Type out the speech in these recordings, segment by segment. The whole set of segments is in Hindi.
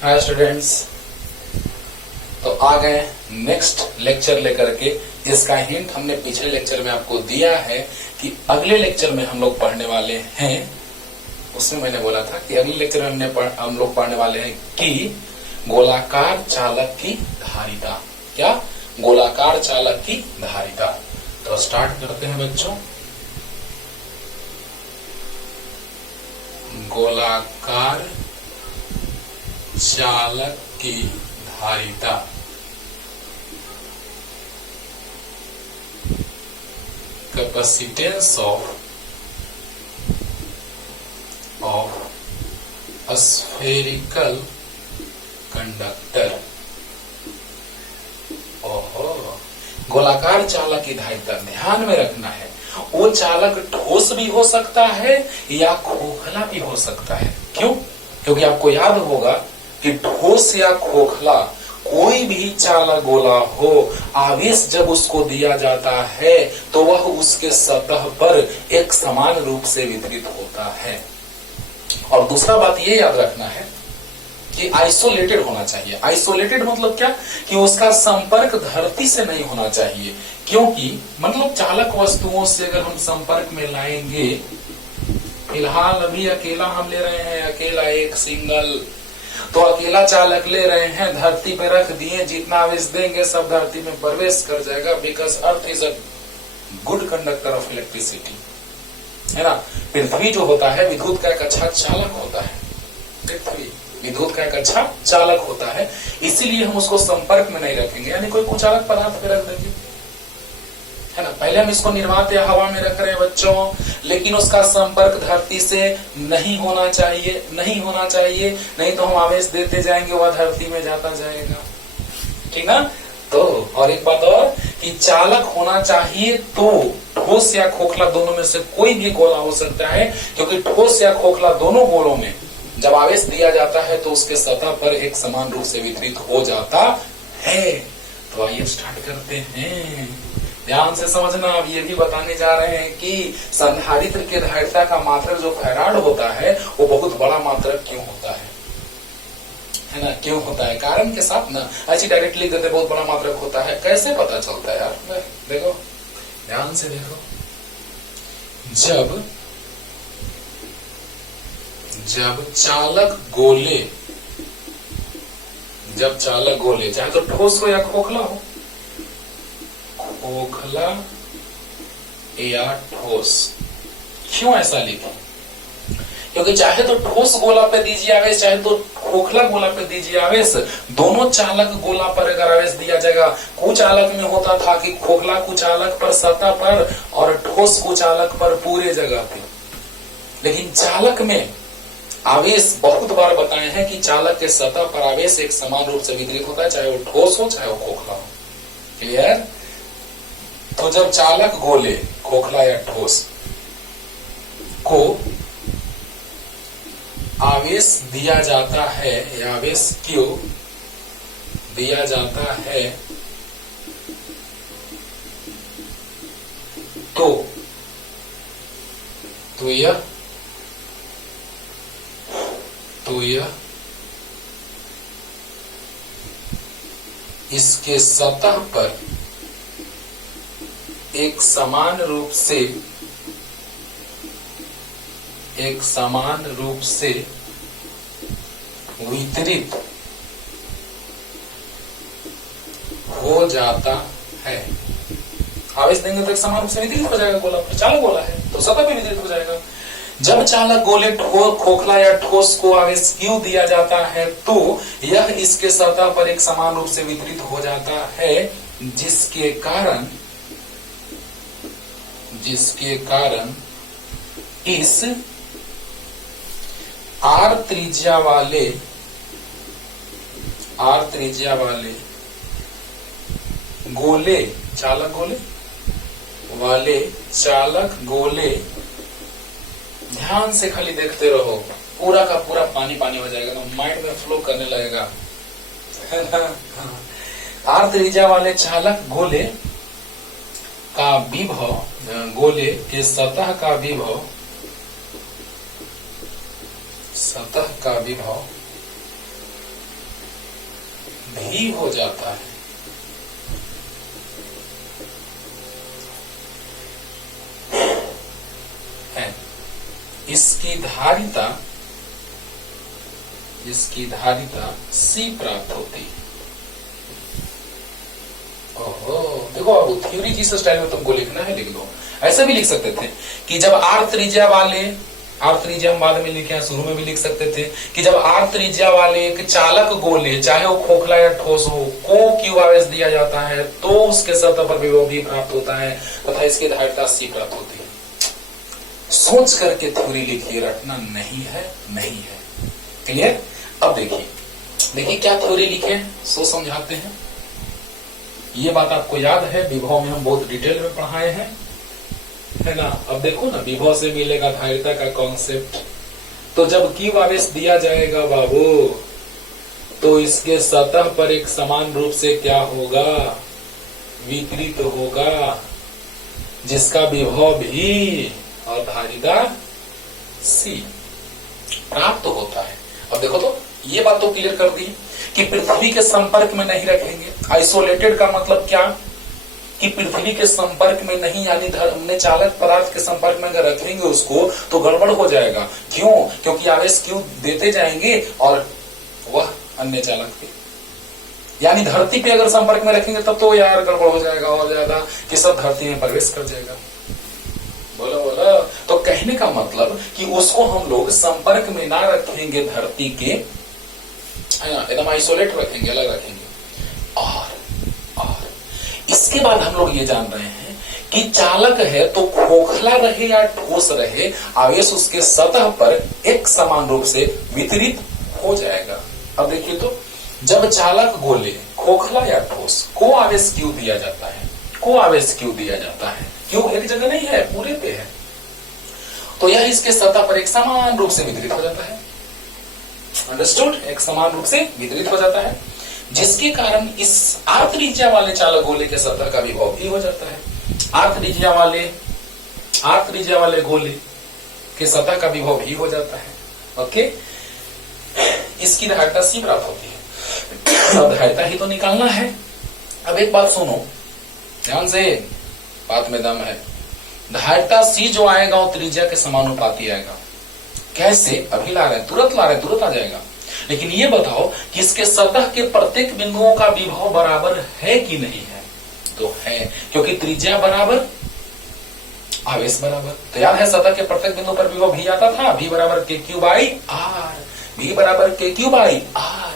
हाय स्टूडेंट्स, तो आ गए नेक्स्ट लेक्चर लेकर के। इसका हिंट हमने पिछले लेक्चर में आपको दिया है कि अगले लेक्चर में हम लोग पढ़ने वाले हैं। उसमें मैंने बोला था कि अगले लेक्चर में हम लोग पढ़ने वाले हैं कि गोलाकार चालक की धारिता। क्या? गोलाकार चालक की धारिता। तो स्टार्ट करते हैं बच्चों। गोलाकार चालक की धारिता। Capacitance of spherical conductor. ओहो, गोलाकार चालक की धारिता ध्यान में रखना है। वो चालक ठोस भी हो सकता है या खोखला भी हो सकता है। क्यों? क्योंकि आपको याद होगा कि ठोस या खोखला कोई भी चालक गोला हो, आवेश जब उसको दिया जाता है तो वह उसके सतह पर एक समान रूप से वितरित होता है। और दूसरा बात ये याद रखना है कि आइसोलेटेड होना चाहिए। आइसोलेटेड मतलब क्या? कि उसका संपर्क धरती से नहीं होना चाहिए। क्योंकि मतलब चालक वस्तुओं से अगर हम संपर्क में लाएंगे, फिलहाल अभी अकेला हम ले रहे हैं, अकेला एक सिंगल, तो अकेला चालक ले रहे हैं, धरती पे रख दिए, जितना आवेश देंगे सब धरती में प्रवेश कर जाएगा। Because earth is a good conductor of electricity, है ना। पृथ्वी जो होता है विद्युत का एक अच्छा चालक होता है। पृथ्वी विद्युत का एक अच्छा चालक होता है, इसीलिए हम उसको संपर्क में नहीं रखेंगे, यानी कोई कुचालक पदार्थ पे रख देंगे, है ना। पहले हम इसको निर्वात या हवा में रख रहे हैं बच्चों, लेकिन उसका संपर्क धरती से नहीं होना चाहिए, नहीं होना चाहिए, नहीं तो हम आवेश देते जाएंगे, वह धरती में जाता जाएगा। ठीक ना। तो और एक बात और कि चालक होना चाहिए तो ठोस या खोखला दोनों में से कोई भी गोला हो सकता है, क्योंकि ठोस या खोखला दोनों गोलों में जब आवेश दिया जाता है तो उसके सतह पर एक समान रूप से वितरित हो जाता है। तो आइए स्टार्ट करते हैं। ध्यान से समझना। अब ये भी बताने जा रहे हैं कि संधारित्र के धारिता का मात्रक जो फैराड होता है वो बहुत बड़ा मात्रक क्यों होता है ना। क्यों होता है? कारण के साथ ना ऐसी डायरेक्ट लिख देते बहुत बड़ा मात्रक होता है। कैसे पता चलता है यार? देखो, ध्यान से देखो। जब चालक गोले चाहे तो ठोस हो या खोखला हो, खोखला या ठोस, क्यों ऐसा लिखे? क्योंकि चाहे तो ठोस गोला पे दीजिए आवेश, चाहे तो खोखला गोला पे दीजिए आवेश, दोनों चालक गोला पर अगर आवेश दिया जाएगा, कुचालक में होता था कि खोखला कुचालक पर सतह पर और ठोस कुचालक पर पूरे जगह पे, लेकिन चालक में आवेश बहुत बार बताए हैं कि चालक के सतह पर आवेश एक समान रूप से वितरित होता है, चाहे वो ठोस हो चाहे वो खोखला हो। क्लियर? तो जब चालक गोले खोखला या ठोस को आवेश दिया जाता है या आवेश क्यों दिया जाता है तो यह इसके सतह पर एक समान रूप से वितरित हो जाता है। आवेश देंगे तो एक समान रूप से वितरित हो जाएगा गोला पर। चालक गोला है तो सतह पे वितरित हो जाएगा। जब चालक गोले खोखला या ठोस को आवेश क्यों दिया जाता है तो यह इसके सतह पर एक समान रूप से वितरित हो जाता है, जिसके कारण इस आर त्रिज्या वाले चालक गोले, ध्यान से खाली देखते रहो, पूरा का पूरा पानी पानी हो जाएगा, माइंड में फ्लो करने लगेगा। आर त्रिज्या वाले चालक गोले का विभव, गोले के सतह का विभव भी हो जाता है। इसकी धारिता C प्राप्त होती है। ओहो, देखो अब थ्योरी जिस स्टाइल में तुमको लिखना है लिख दो। ऐसा भी लिख सकते थे कि जब R त्रिज्या वाले, R त्रिज्या हम बाद में लिखे, शुरू में भी लिख सकते थे कि जब R त्रिज्या वाले एक चालक गोले, चाहे वो खोखला या ठोस हो, को Q आवेश दिया जाता है तो उसके सतह पर विभव भी प्राप्त होता है तथा इसकी धारिता C प्राप्त होती है। सोच करके थ्योरी लिखिए, रटना नहीं है, नहीं है। क्लियर? अब देखिए क्या थ्योरी लिखे, सो समझाते हैं। ये बात आपको याद है, विभव में हम बहुत डिटेल में पढ़ाए हैं, है ना। अब देखो ना, विभव से मिलेगा धारिता का कॉन्सेप्ट। तो जब Q आवेश दिया जाएगा बाबू, तो इसके सतह पर एक समान रूप से क्या होगा, वितरित होगा, जिसका विभव भी और धारिता C प्राप्त होता है। अब देखो तो ये बात तो क्लियर कर दी कि पृथ्वी के संपर्क में नहीं रखेंगे। आइसोलेटेड का मतलब क्या कि पृथ्वी के संपर्क में नहीं, यानी हमने चालक पदार्थ के संपर्क में अगर रखेंगे उसको तो गड़बड़ हो जाएगा। क्यों? क्योंकि आवेश क्यों देते जाएंगे और वह अन्य चालक के, यानी धरती पे अगर संपर्क में रखेंगे तब तो यार गड़बड़ हो जाएगा और ज्यादा, कि सब धरती में प्रवेश कर जाएगा। बोलो बोलो। तो कहने का मतलब कि उसको हम लोग संपर्क में ना रखेंगे धरती के, है ना, एकदम आइसोलेट रखेंगे, अलग रखेंगे। और इसके बाद हम लोग ये जान रहे हैं कि चालक है तो खोखला रहे या ठोस रहे, आवेश उसके सतह पर एक समान रूप से वितरित हो जाएगा। अब देखिए तो, जब चालक गोले, खोखला या ठोस, को आवेश क्यों दिया जाता है, को आवेश क्यों दिया जाता है, क्यों एक जगह नहीं है, पूरे पे है, तो यह इसके सतह पर एक समान रूप से वितरित हो जाता है। अंडरस्टूड? एक समान रूप से वितरित हो जाता है, जिसके कारण इस R त्रिज्या वाले चालक गोले के सतह का विभव भी हो जाता है। R त्रिज्या वाले गोले के सतह का विभव भी हो जाता है। ओके, इसकी धारिता C प्राप्त होती है। अब धारिता ही तो निकालना है। अब एक बात सुनो ध्यान से, बात में दम है। धारिता C जो आएगा वो त्रिज्या के समानुपाती आएगा। कैसे? अभी ला रहे हैं, तुरंत आ जाएगा। लेकिन ये बताओ कि इसके सतह के प्रत्येक बिंदुओं का विभव बराबर है कि नहीं है? तो है, क्योंकि त्रिज्या बराबर आवेश बराबर। तो याद है सतह के प्रत्येक बिंदु पर विभव भी आता था, V बराबर KQ बाई R, V बराबर KQ बाई R।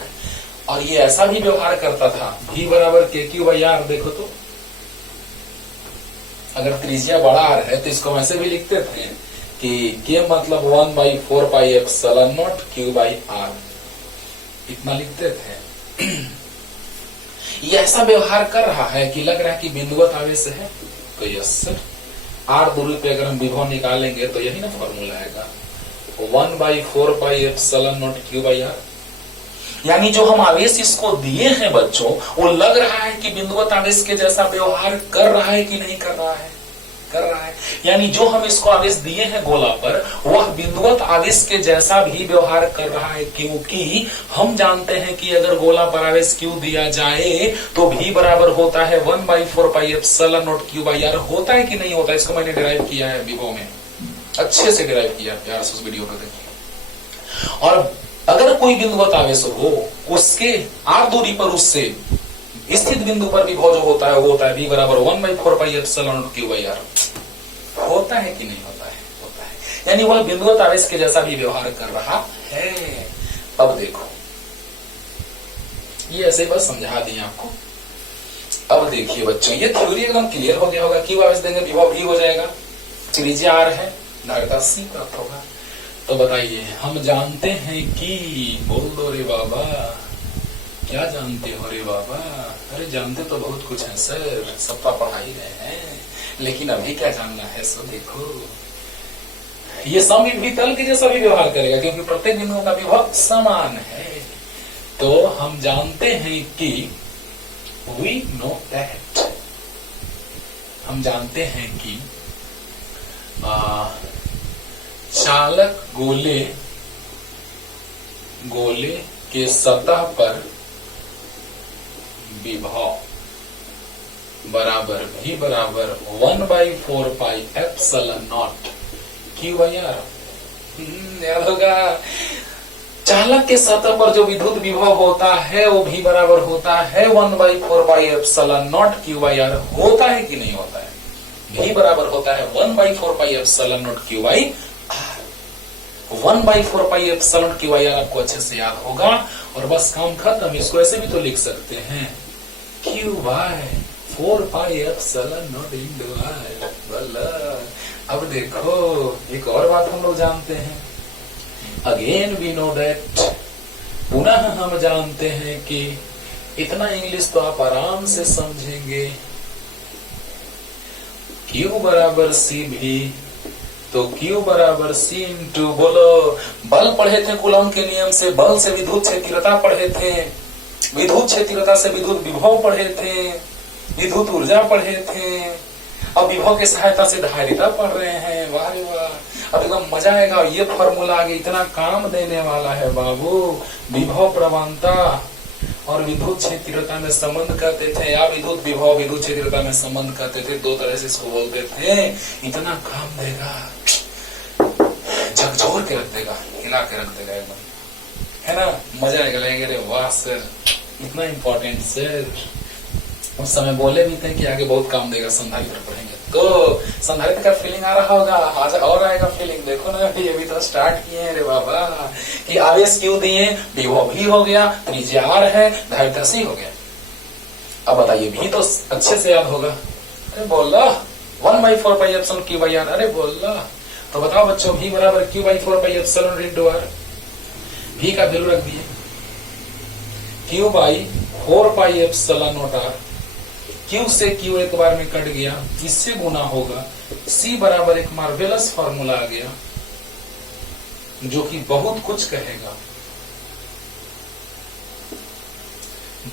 और ये ऐसा भी व्यवहार करता था, V बराबर KQ बाई R। देखो तो, अगर त्रिज्या बड़ा R है तो इसको वैसे भी लिखते थे कि K मतलब 1/4 पाई epsilon not Q by R, इतना लिखते थे। ये ऐसा व्यवहार कर रहा है कि लग रहा है कि बिंदुवत आवेश है, तो यस सर, R दूरी पे अगर हम विभव निकालेंगे तो यही ना फॉर्मूला आएगा, 1/4 पाई epsilon not Q by R। यानी जो हम आवेश इसको दिए हैं बच्चों, वो लग रहा है कि बिंदुवत आवेश के जैसा व्यवहार कर रहा है कि नहीं कर रहा है? कर रहा है। यानी जो हम इसको आवेश दिए हैं गोला पर, वह बिंदुवत आवेश के जैसा भी व्यवहार कर रहा है, क्योंकि हम जानते हैं कि अगर गोला पर आवेश Q दिया जाए तो V बराबर होता है 1/4 पाई epsilon not Q by R। होता है कि नहीं होता? इसको मैंने डिराइव किया है विभव में, अच्छे से डिराइव किया, प्यार से उस वीडियो को देखिए। और अगर कोई बिंदुवत आवेश हो, उसके R दूरी पर उससे स्थित बिंदु पर विभव जो होता है वो होता है V बराबर 1/4 पाई epsilon not Q by R। होता है कि नहीं होता है? होता है। यानी वह बिंदुवत आवेश के जैसा भी व्यवहार कर रहा है। अब देखो, ये ऐसे बस समझा दिए आपको। अब देखिए बच्चों, ये थ्योरी एकदम क्लियर हो गया होगा। Q आवेश देंगे विभव भी हो जाएगा, त्रिज्या R है, धारिता C प्राप्त होगा। तो बताइए, हम जानते हैं कि, बोल दो रे बाबा, क्या जानते हो रे बाबा? अरे जानते तो बहुत कुछ है सर, सबका पढ़ा ही रहे हैं, लेकिन अभी क्या जानना है सो देखो। ये समवितल के जैसा भी व्यवहार करेगा, क्योंकि प्रत्येक बिंदुओं का विभव समान है। तो हम जानते हैं कि we know that, हम जानते हैं कि चालक गोले के सतह पर विभव बराबर V बराबर 1/4 पाई epsilon not Q by R। याद होगा, चालक के सतह पर जो विद्युत विभव होता है वो V बराबर होता है 1/4 पाई epsilon not Q by R। होता है कि नहीं होता है? V बराबर होता है 1/4 पाई epsilon not Q by R। 1/4 pi epsilon Q by R आपको अच्छे से याद होगा और बस काम खत्म। इसको ऐसे भी तो लिख सकते हैं Q by 4 pi epsilon naught into R। अब देखो एक और बात हम लोग जानते हैं, अगेन वी नो दैट, पुनः हम जानते हैं कि इतना इंग्लिश तो आप आराम से समझेंगे। Q बराबर C भी, तो Q बराबर C इंटू, बोलो, बल पढ़े थे कूलॉम के नियम से, बल से विद्युत क्षेत्रता पढ़े थे, विद्युत क्षेत्रता से विद्युत विभव पढ़े थे, विद्युत ऊर्जा पढ़े थे, अब विभव की सहायता से धारिता पढ़ रहे हैं। वाह रे वाह, अब एकदम मजा आएगा। ये फॉर्मूला आगे इतना काम देने वाला है बाबू। विभव प्रवणता और विद्युत क्षेत्रता में संबंध करते थे, या विद्युत विभव विद्युत क्षेत्रता में संबंध करते थे, दो तरह से इसको बोलते थे। इतना काम देगा, झकझोर के रख देगा, हिला के रख देगा एकदम, है ना, मजा आएगा, लगेगा रे वाह सर इतना इम्पोर्टेंट सर। उस समय बोले भी थे कि आगे बहुत काम देगा, संधारित्र पढ़ेंगे तो संधारित्र का फीलिंग आ रहा होगा, आज और आएगा फीलिंग। देखो ना ये भी तो स्टार्ट किए हैं रे बाबा, कि आवेश क्यों दिए, विभव भी हो गया, त्रिज्या R है, धारिता C हो गया। अब बताइए भी तो अच्छे से याद होगा। अरे बोला 1/4 pi epsilon Q by R। अरे बोला, तो बताओ बच्चों V बराबर Q/4 pi epsilon into R। V का वैल्यू रख दिए Q/4 pi epsilon not R। Q से Q एक बार में कट गया, इससे गुना होगा। C बराबर एक मार्वेलस फॉर्मूला आ गया जो कि बहुत कुछ कहेगा।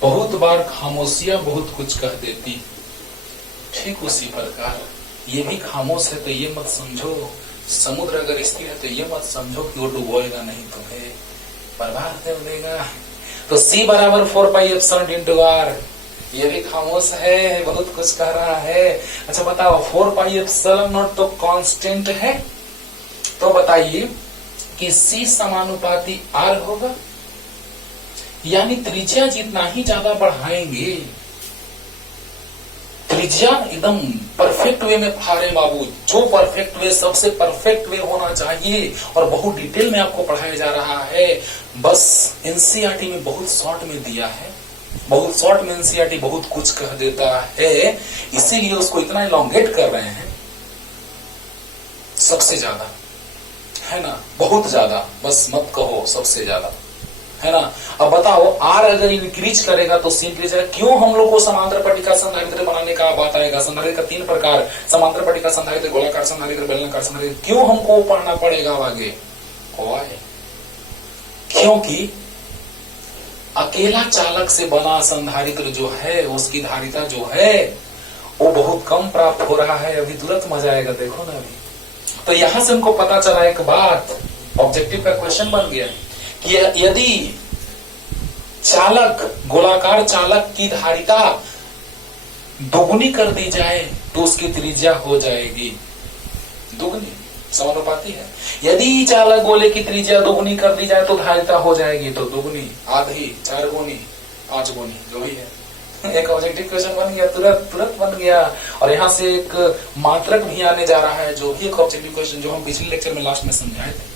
बहुत बार खामोशियां बहुत कुछ कह देती, ठीक उसी प्रकार ये भी खामोश है तो ये मत समझो, समुद्र अगर स्थिर है तो ये मत समझो कि वो डुबोएगा नहीं, तुम्हें प्रभाव देगा। तो C बराबर 4 पाई एप्सिलॉन इंटू R, ये भी खामोश है, बहुत कुछ कह रहा है। अच्छा बताओ 4 पाई एप्सिलॉन नॉट तो कांस्टेंट है, तो बताइए कि C समानुपाती R होगा, यानी त्रिज्या जितना ही ज्यादा बढ़ाएंगे, त्रिज्या एकदम परफेक्ट वे में पढ़ा रहे बाबू, जो परफेक्ट वे सबसे परफेक्ट वे होना चाहिए और बहुत डिटेल में आपको पढ़ाया जा रहा है। बस एनसीईआरटी में बहुत शॉर्ट में दिया है, बहुत शॉर्ट में एनसीईआरटी बहुत कुछ कह देता है, इसीलिए उसको इतना इलॉन्गेट कर रहे हैं सबसे ज्यादा, है ना, बहुत ज्यादा, बस मत कहो सबसे ज्यादा, है ना। अब बताओ R अगर इंक्रीज करेगा तो C इंक्रीज करेगा। क्यों हम लोग को समांतर पट्टिका संधारित्र बनाने का बात आएगा। संधारित्र का 3 प्रकार, समांतर पट्टिका संधारित्र, गोलाकार संधारित्र, बेलनाकार संधारित्र, क्यों हमको पढ़ना पड़ेगा आगे? क्योंकि अकेला चालक से बना संधारित्र जो है उसकी धारिता जो है वो बहुत कम प्राप्त हो रहा है। अभी तुरंत मजा आएगा, देखो ना अभी। तो यहां से हमको पता चला एक बात, ऑब्जेक्टिव का क्वेश्चन बन गया कि यदि चालक, गोलाकार चालक की धारिता दोगुनी कर दी जाए तो उसकी त्रिज्या हो जाएगी दोगुनी, समानुपाती है। यदि चालक गोले की त्रिज्या दोगुनी कर दी जाए तो धारिता हो जाएगी तो दोगुनी, आधी, 4 गुनी, 5 गुनी, जो भी है। एक ऑब्जेक्टिव क्वेश्चन बन गया, तुरंत बन गया। और यहाँ से एक मात्रक भी आने जा रहा है जो भी एक ऑब्जेक्टिव क्वेश्चन जो हम पिछले लेक्चर में लास्ट में समझाए थे,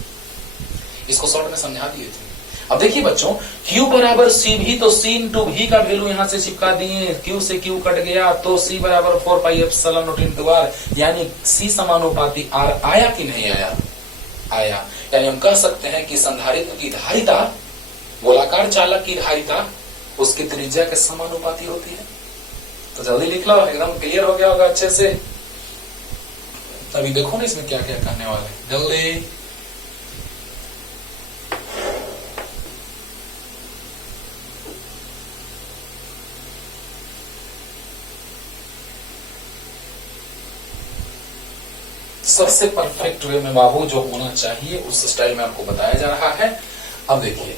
इसको शॉर्ट में समझा दिए थे। अब देखिए बच्चों, Q बराबर C भी, तो C इंटू V का वैल्यू यहां से चिपका दिए, Q से Q कट गया तो C बराबर 4 pi epsilon naught into R, यानी C समानुपाती R आया कि नहीं आया? आया। यानी हम कह सकते हैं कि संधारित्र की धारिता, गोलाकार चालक की धारिता उसकी त्रिज्या के समानुपाती होती है। तो जल्दी लिख लो, एकदम क्लियर हो गया होगा अच्छे से। अभी देखो ना इसमें क्या क्या करने वाले, जल्दी। सबसे परफेक्ट वे में बाबू जो होना चाहिए उस स्टाइल में आपको बताया जा रहा है। अब देखिए,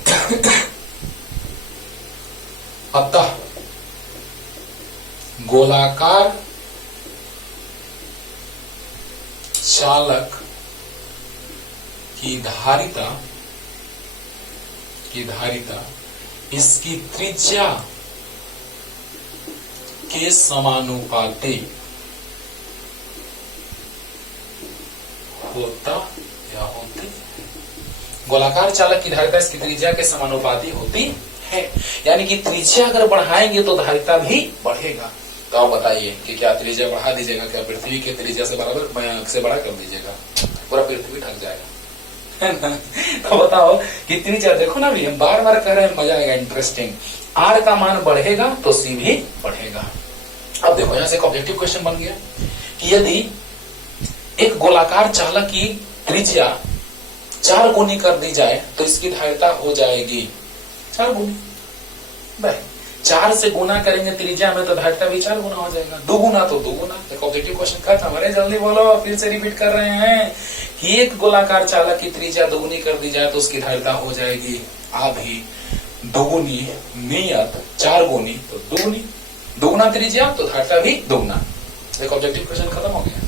अतः गोलाकार चालक की धारिता इसकी त्रिज्या के समानुपाती होता या होती है। गोलाकार चालक की धारिता इसकी त्रिज्या के समानुपाती होती है, यानी कि त्रिज्या अगर बढ़ाएंगे तो धारिता भी बढ़ेगा। तो आप बताइए कि क्या त्रिज्या बढ़ा दीजिएगा, क्या पृथ्वी के त्रिज्या से बराबर से बड़ा कर दीजिएगा, पूरा पृथ्वी ढक जाएगा, है ना। तो बताओ कि त्रिज्या, देखो ना, भी हम बार बार कह रहे हैं, मजा आएगा, इंटरेस्टिंग। आर का मान बढ़ेगा तो सी भी बढ़ेगा। अब देखो यहां से एक ऑब्जेक्टिव क्वेश्चन बन गया कि यदि एक गोलाकार चालक की त्रिज्या 4 गुनी कर दी जाए तो इसकी धारिता हो जाएगी 4 गुनी। भाई 4 से गुना करेंगे त्रिज्या में तो धारिता भी 4 गुना हो जाएगा, 2 गुना तो 2 गुना। एक ऑब्जेक्टिव क्वेश्चन खत्म। अरे जल्दी बोलो, फिर से रिपीट कर रहे हैं कि एक गोलाकार चालक की त्रिज्या 2 गुनी कर दी जाए तो उसकी धारिता हो जाएगी आधी, 2 गुनी नियत 4 गुनी तो 2 गुनी, 2 गुना त्रिज्या तो धारिता भी 2 गुना। एक ऑब्जेक्टिव क्वेश्चन खत्म हो गया।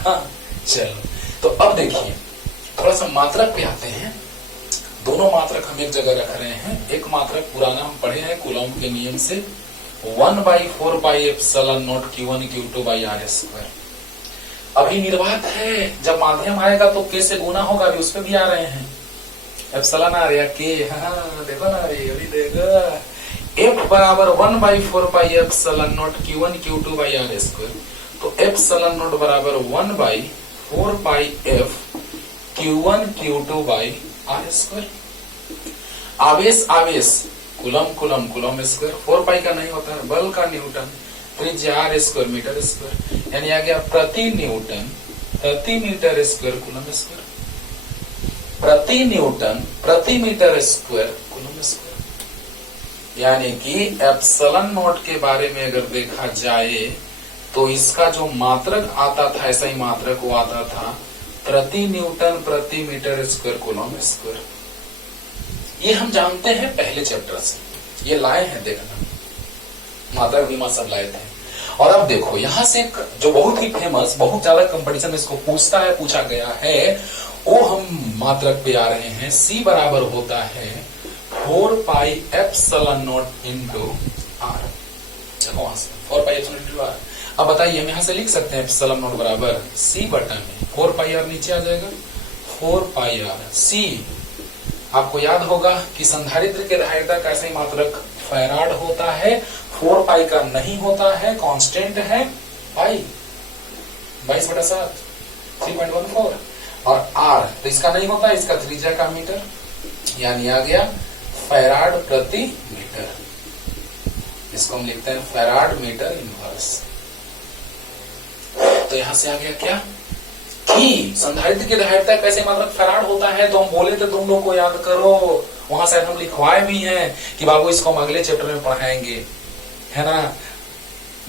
हाँ चलो, तो अब देखिए थोड़ा सा मात्रक पे आते हैं। दोनों मात्रक हम एक जगह रख रहे हैं। एक मात्रक पुराना हम पढ़े हैं कूलॉम के नियम से, 1/4πε0 Q1 Q2/r²। अभी निर्वात है, जब माध्यम आएगा तो के से गुना होगा, अभी उस पे भी आ रहे हैं एप्सिलॉन आ रहा के। हाँ देखो ना, अभी देखो F बराबर 1/4πε0 Q1 Q2/r²। तो एप्सिलॉन बराबर 1/4πf Q1 Q2/r²। आवेश कूलम स्क्वायर, 4 पाई का नहीं होता है, बल का न्यूटन, त्रिज्या r² मीटर स्क्वायर, यानी आ गया प्रति न्यूटन प्रति मीटर स्क्वायर कूलम स्क्वायर, प्रति न्यूटन प्रति मीटर स्क्वायर कूलम स्क्वायर। यानी कि एप्सिलॉन नॉट के बारे में अगर देखा जाए तो इसका जो मात्रक आता था, ऐसा ही मात्रक वो आता था प्रति न्यूटन प्रति मीटर स्क्वायर कूलम स्क्वायर। ये हम जानते हैं पहले चैप्टर से, ये लाए हैं, देखना मात्रक बीमा सब लाए थे। और अब देखो यहां से जो बहुत ही फेमस, बहुत ज्यादा कंपटीशन में इसको पूछा गया है, वो हम मात्रक पे आ रहे हैं। C बराबर होता है 4πε0 इंटू आर। देखो वहां से 4πε0 इंटू आर। अब बताइए हम यहां से लिख सकते हैं एप्सिलॉन बराबर C बटा में 4πr नीचे आ जाएगा, 4πr C। आपको याद होगा कि संधारित्र के धारिता का ऐसे ही मात्रक फैराड होता है, 4 पाई का नहीं होता है, कांस्टेंट है पाई 22/7 3.14। और आर तो इसका नहीं होता, इसका त्रिज्या का मीटर, यानी आ गया फैराड प्रति मीटर। इसको हम लिखते हैं फैराड मीटर इनवर्स। तो यहां से आ गया क्या कि संधारित्र की धारिता कैसे मात्रक फैराड होता है। तो हम बोले थे तुम लोग को याद करो, वहां शायद हम लिखवाए भी हैं कि बाबू इसको हम अगले चैप्टर में पढ़ाएंगे, है ना।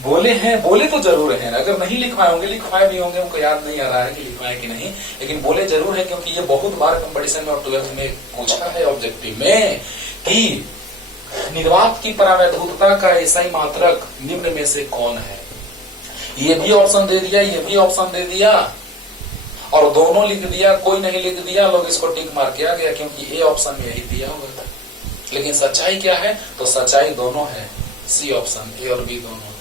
बोले हैं, बोले तो जरूर है, अगर नहीं लिखवाए होंगे, लिखवाए भी होंगे, हमको याद नहीं आ रहा है कि लिखवाए कि नहीं, लेकिन बोले जरूर है क्योंकि ये बहुत बार कंपटीशन में और 12th में पूछा है ऑब्जेक्टिव में कि निर्वात की परावैद्युतता का ऐसा ही मात्रक निम्न में से कौन है। ये भी ऑप्शन दे दिया, ये भी ऑप्शन दे दिया, और दोनों लिख दिया, कोई नहीं लिख दिया, लोग इसको टिक मार किया गया क्योंकि ए ऑप्शन में यही दिया हुआ था। लेकिन सच्चाई क्या है, तो सच्चाई दोनों है, सी ऑप्शन, ए और बी दोनों।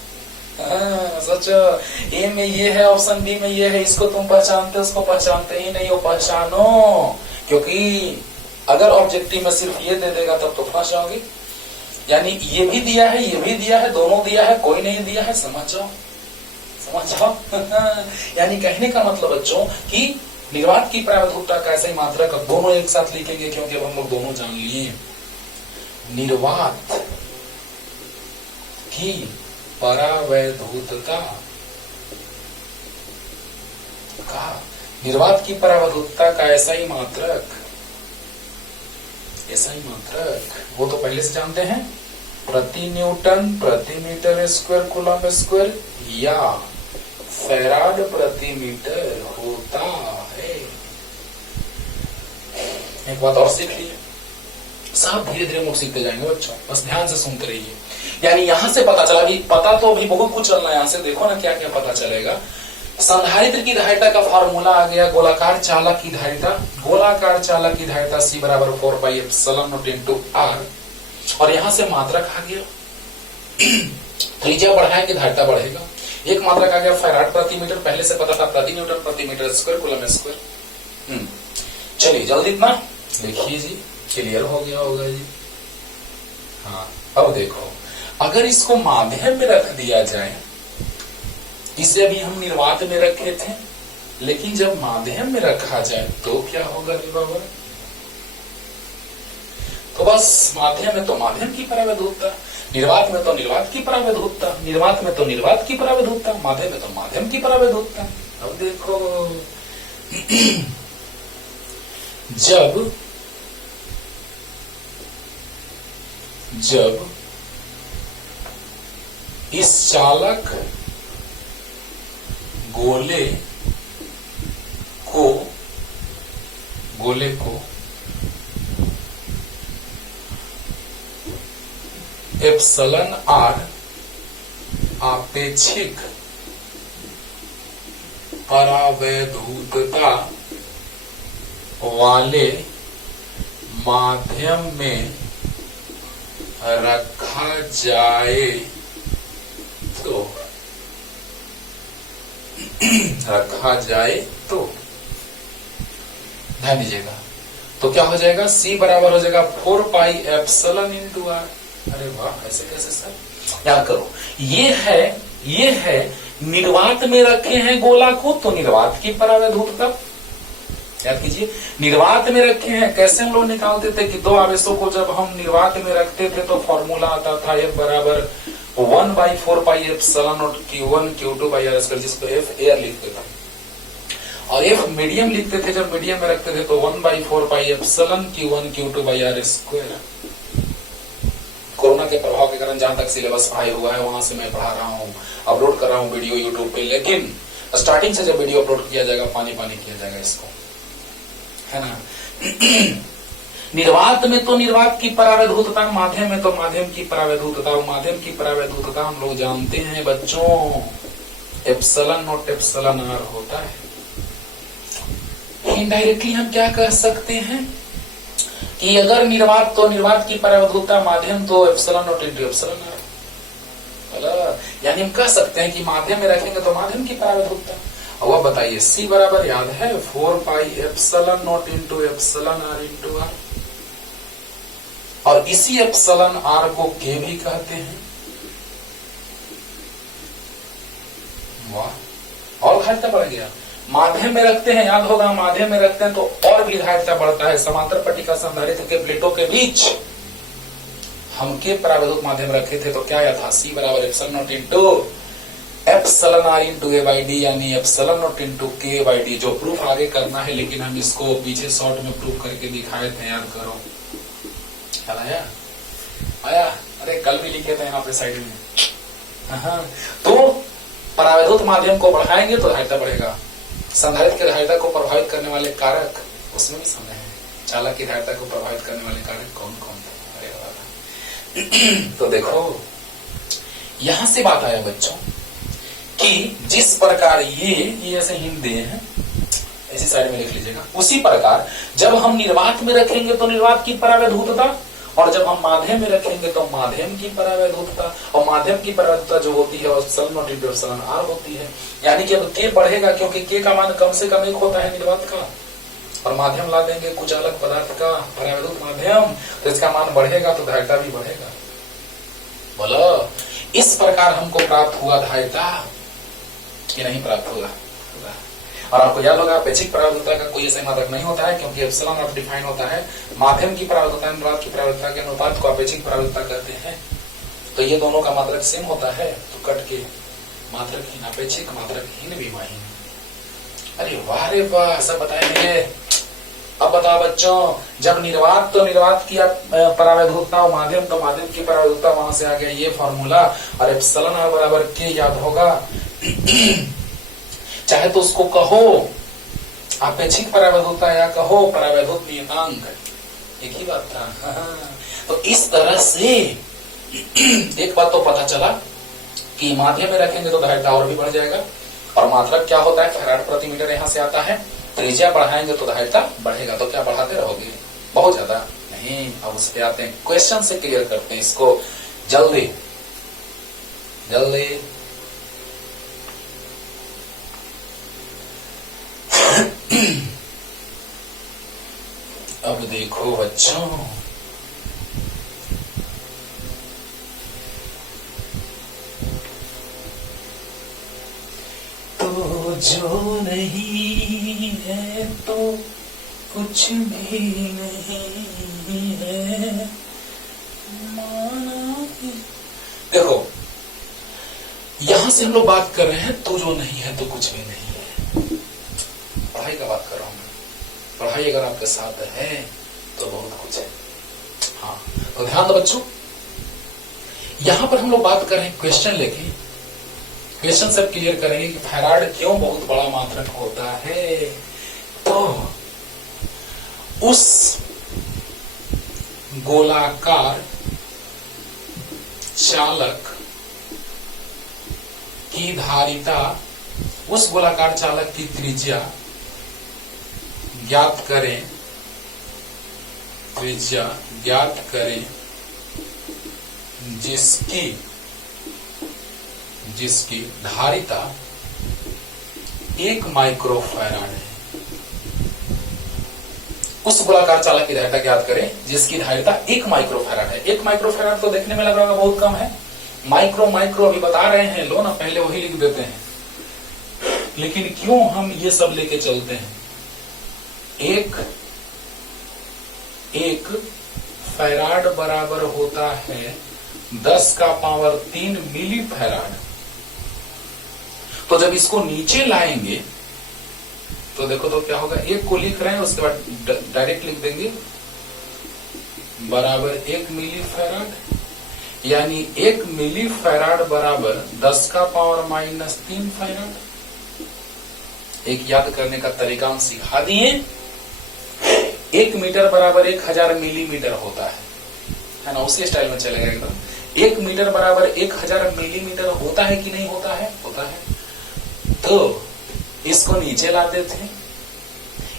सोचो ए में ये है, ऑप्शन बी में ये है, इसको तुम पहचानते, उसको पहचानते ही नहीं हो, पहचानो, क्योंकि अगर ऑब्जेक्टिव में सिर्फ ये दे देगा तब तो फंस जाओगे। यानी ये भी दिया है, ये भी दिया है, दोनों दिया है, कोई नहीं दिया है, समझ जाओ। यानी कहने का मतलब बच्चों कि निर्वात की परावैद्युतता का ऐसा ही मात्रक अब दोनों एक साथ लिखेंगे क्योंकि अब हम लोग दोनों जान लिए। निर्वात की परावैद्युतता का, निर्वात की परावैद्युतता का ऐसा ही मात्रक, वो तो पहले से जानते हैं, प्रति न्यूटन प्रति मीटर स्क्वायर कूलम स्क्वायर या फैराड प्रति मीटर होता है। एक बात और सीख लीजिए, सब धीरे धीरे हम सीखते जाएंगे बच्चों, बस ध्यान से सुनते रहिए। यानी यहां से पता चला, अभी पता तो अभी बहुत कुछ चलना है, यहां से देखो ना क्या क्या पता चलेगा। संधारित्र की धारिता का फॉर्मूला आ गया, गोलाकार चालक की धारिता, गोलाकार चालक की धारिता C बराबर 4 pi epsilon not into R, और यहां से मात्रक आ गया, त्रिज्या बढ़ाएंगे धारिता बढ़ेगा। एक मात्रक आ गया फैराड प्रति मीटर, पहले से पता था प्रति न्यूटन प्रति मीटर स्क्वायर कूलम स्क्वायर। चलिए जल्दी इतना देखिए जी, क्लियर हो गया होगा जी। हाँ अब देखो, अगर इसको माध्यम में रख दिया जाए, इसे अभी हम निर्वात में रखे थे, लेकिन जब माध्यम में रखा जाए तो क्या होगा रे बाबा? तो बस माध्यम में तो माध्यम की परावैधूतता, निर्वात में तो निर्वात की परावैधूतता, निर्वात में तो निर्वात की परावैधूतता, माध्यम में तो माध्यम की परावैधूतता। अब देखो जब इस चालक गोले को एप्सिलॉन R आपेक्षिक परावैधूतता वाले माध्यम में रखा जाए तो ध्यान दीजिएगा, तो क्या हो जाएगा? C बराबर हो जाएगा 4 पाई एप्सिलॉन इंटू R। अरे वाह, ऐसे कैसे सर? याद करो, ये है निर्वात में रखे हैं गोला को, तो निर्वात की परावैधूतता याद कीजिए। निर्वात में रखे हैं, कैसे हम लोग निकालते थे कि दो आवेशों को जब हम निर्वात में रखते थे तो फॉर्मूला आता था F बराबर 1/4 पाई epsilon not Q1 Q2 by R square, जिसको F एयर लिखते थे, और F मीडियम लिखते थे जब मीडियम में रखते थे तो 1/4 pi epsilon Q1 Q2 by R square. Corona के प्रभाव के कारण जहां तक सिलेबस आया हुआ है वहां से मैं पढ़ा रहा हूँ, अपलोड कर रहा हूँ वीडियो यूट्यूब पे, लेकिन स्टार्टिंग से जब वीडियो अपलोड किया जाएगा पानी किया जाएगा इसको, है ना। निर्वात में तो निर्वात की परावैधूतता, माध्यम में तो माध्यम की परावैधूतता, माध्यम की परावैधूतता हम लोग जानते हैं बच्चों, एप्सिलॉन नॉट एप्सिलॉन R होता है। इनडायरेक्टली हम क्या कह सकते हैं कि अगर निर्वात तो निर्वात की परावैधूतता, माध्यम तो epsilon naught into epsilon R, यानी हम कह सकते हैं कि माध्यम में रखेंगे तो माध्यम की परावैधूतता। अब बताइए, C बराबर याद है 4 pi epsilon naught into epsilon R into R, और इसी एप्सिलॉन R को K भी कहते हैं। वाह, और धारिता बढ़ गया। माध्यम में रखते हैं, याद होगा माध्यम में रखते हैं तो और भी धारिता बढ़ता है। समांतर पट्टिका संधारित्र के प्लेटों के बीच हम के परावैधूत माध्यम रखे थे तो क्या आया था? C बराबर epsilon naught into epsilon R into A by D, यानी epsilon naught into K by D। जो प्रूफ आगे करना है, लेकिन हम इसको पीछे शॉर्ट में प्रूफ करके दिखाए थे, याद करो। आया? अरे कल भी लिखे थे यहाँ पे साइड में। तो परावैधूत माध्यम को बढ़ाएंगे तो धारिता बढ़ेगा। संधारित्र की धारिता को प्रभावित करने वाले कारक उसमें भी समय है। चालक की धारिता को प्रभावित करने वाले कारक कौन कौन थे? तो देखो यहां से बात आया बच्चों कि जिस प्रकार ये ऐसे हिंट दिए हैं, ऐसी साइड में लिख लीजिएगा। उसी प्रकार जब हम निर्वात में रखेंगे तो निर्वात की परावैधूतता, और जब हम माध्यम में रखेंगे तो माध्यम की परावैधूतता, और माध्यम की परावैधूतता जो होती है epsilon naught into epsilon R होती है। यानी कि अब K बढ़ेगा क्योंकि K का मान कम से कम 1 होता है निर्वात का, और माध्यम ला देंगे कुछ अलग पदार्थ का परावैधूत माध्यम, तो इसका मान बढ़ेगा तो धारिता भी बढ़ेगा। बोलो, इस प्रकार हमको प्राप्त हुआ धारिता कि नहीं प्राप्त होगा? और आपको याद होगा अपेक्षिक परावैधूतता का कोई ऐसा मात्रक नहीं होता है, क्योंकि एप्सिलॉन नॉट डिफाइन होता है माध्यम की परावैधूतता, निर्वात की परावैधूतता के अनुपात को अपेक्षिक परावैधूतता कहते हैं। तो ये दोनों का मात्रक सेम होता है, तो कट के मात्रकहीन अपेक्षिक, मात्रकहीन विमाहीन। अरे वाह रे वाह, सब बताएंगे। अब बताओ बच्चों, जब निर्वात तो निर्वात की परावैधूतता और माध्यम तो माध्यम की परावैधूतता, वहां से आ गया ये फॉर्मूला, और एप्सिलॉन R बराबर K याद होगा। चाहे तो उसको कहो अपेक्षिक परावैधूतता या कहो परावैधूत नियतांक, एक ही बात था। हाँ। तो इस तरह से एक बात तो पता चला कि माध्य में रखेंगे तो धारिता और भी बढ़ जाएगा, और मात्रक क्या होता है, फैराड प्रति मीटर यहां से आता है। त्रिज्या बढ़ाएंगे तो धारिता बढ़ेगा, तो क्या बढ़ाते रहोगे, बहुत ज्यादा नहीं। अब उस पे आते हैं, क्वेश्चन से क्लियर करते हैं इसको जल्दी जल्दी। अब देखो बच्चों, तो जो नहीं है तो कुछ भी नहीं है, माना। देखो यहां से हम लोग बात कर रहे हैं, तो जो नहीं है तो कुछ भी नहीं है। पढ़ाई का बात कर रहा हूं मैं। पढ़ाई अगर आपके साथ है तो बहुत कुछ है। हाँ, तो ध्यान दो बच्चों, यहां पर हम लोग बात कर रहे हैं क्वेश्चन लेके। क्वेश्चन सब क्लियर करेंगे कि फैराड क्यों बहुत बड़ा मात्रक होता है। तो उस गोलाकार चालक की धारिता, उस गोलाकार चालक की त्रिज्या ज्ञात करें, त्रिज्या ज्ञात करें जिसकी धारिता 1 माइक्रोफैराड है। उस गोलाकार चालक की धारिता ज्ञात करें जिसकी धारिता 1 माइक्रोफैराड है। 1 माइक्रोफैराड तो देखने में लग रहा होगा बहुत कम है, माइक्रो अभी बता रहे हैं, लो ना पहले वही लिख देते हैं। लेकिन क्यों हम ये सब लेके चलते हैं, एक फैराड बराबर होता है 10 का पावर 3 मिली फैराड। तो जब इसको नीचे लाएंगे तो देखो तो क्या होगा, एक को लिख रहे हैं उसके बाद डायरेक्ट लिख देंगे बराबर 1 मिली फैराड, यानी 1 मिली फैराड बराबर 10 का पावर -3 फैराड। एक याद करने का तरीका हम सिखा दिए। 1 मीटर बराबर 1000 मिलीमीटर होता है ना, उसी स्टाइल में चलेगा एकदम। 1 मीटर बराबर 1000 मिलीमीटर होता है कि नहीं होता है, होता है। तो इसको नीचे लाते थे,